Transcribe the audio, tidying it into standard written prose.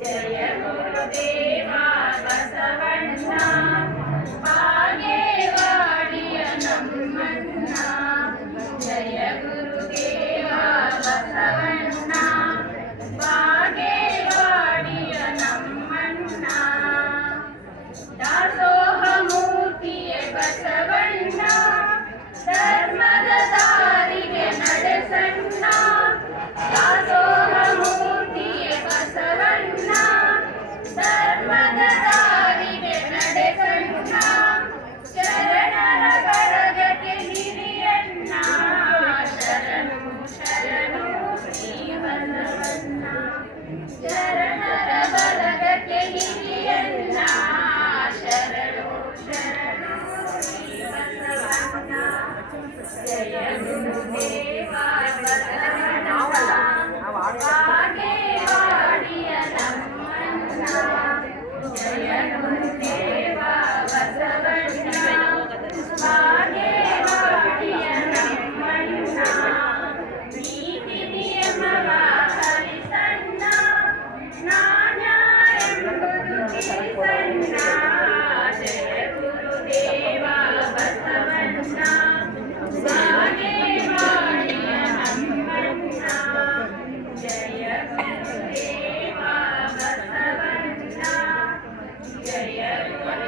ಜಯ ಗುರುದೇವ ಬಸವಣ್ಣ ಬಾಗೇವಾಡಿಯ ನಮ್ಮಣ್ಣ. ಜಯ ಗುರುದೇವ ಬಸವಣ್ಣ ಬಾಗೇವಾಡಿಯ ನಮ್ಮಣ್ಣ. ದಾಸೋಹ ಮೂರ್ತಿಯೇ ಬಸವಣ್ಣ ಧರ್ಮದ ದಾರಿಗೆ ನಡೆಸಣ್ಣ. ದಾಸೋಹ ಮೂರ್ತಿಯೇ ಬಸವಣ್ಣ ಧರ್ಮದ ದಾರಿಗೆ ನಡೆಸಣ್ಣ. ಶರಣರ ಬರಗಕ್ಕೆ ಹಿರಿಯಣ್ಣ ಶರಣು ಶರಣು ಶ್ರೀ ಬಸವಣ್ಣ. ಶರಣರ ಬರಗಕ್ಕೆ ಹಿರಿಯಣ್ಣ ಶರಣು ಶರಣು ಶ್ರೀ ಬಸವಣ್ಣ. ಜಯ ಗುರುದೇವ ಬಸವಣ್ಣ ಬಾಗೇವಾಡಿಯ ನಮ್ಮಣ್ಣ. ಜಯ ಗುರುದೇವ ಬಸವಣ್ಣ ಬಾಗೇವಾಡಿಯ ನಮ್ಮಣ್ಣ. ನೀತಿ ನಿಯಮವ ಹರಿಸಣ್ಣ ಜ್ಞಾನ ಎಂಬುದು ತಿಳಿಸಣ್ಣ. ಜಯ ಗುರುದೇವ ಬಸವಣ್ಣ ಬಾಗೇವಾಡಿಯ ನಮ್ಮಣ್ಣ. ಜಯ ಗುರುದೇವ ಬಸವಣ್ಣ ಜಯ ಗುರು